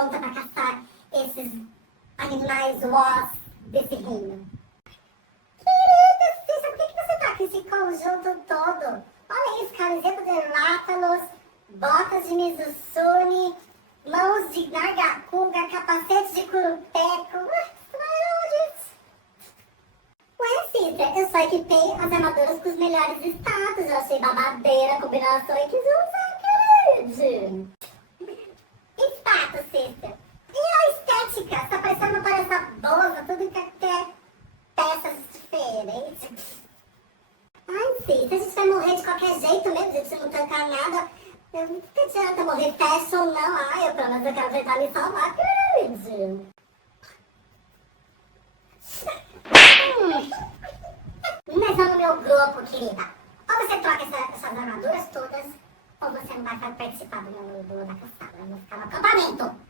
pronta pra caçar esses animais uós desse reino. Querida Cissa, por que você tá com esse conjunto todo? Olha isso, camiseta de Látalos, botas de Mizusune, mãos de Nargacuga, capacete de Curuteco. Ué, Cissa, eu só equipei as armaduras com os melhores status. Eu achei babadeira a combinação e quis usar, querido. Status, Cissa. E a estética? Tá parecendo para essa boza, tudo que é peças diferentes. Ai, Cissa, a gente vai morrer de qualquer jeito mesmo, a gente não tancar nada. Não adianta morrer fashion, não. Ai, eu pelo menos eu quero tentar me salvar, querido. Mas não no meu grupo, querida. Ou você troca essas armaduras todas, ou você não vai participar da caçada. Vai ficar no acampamento.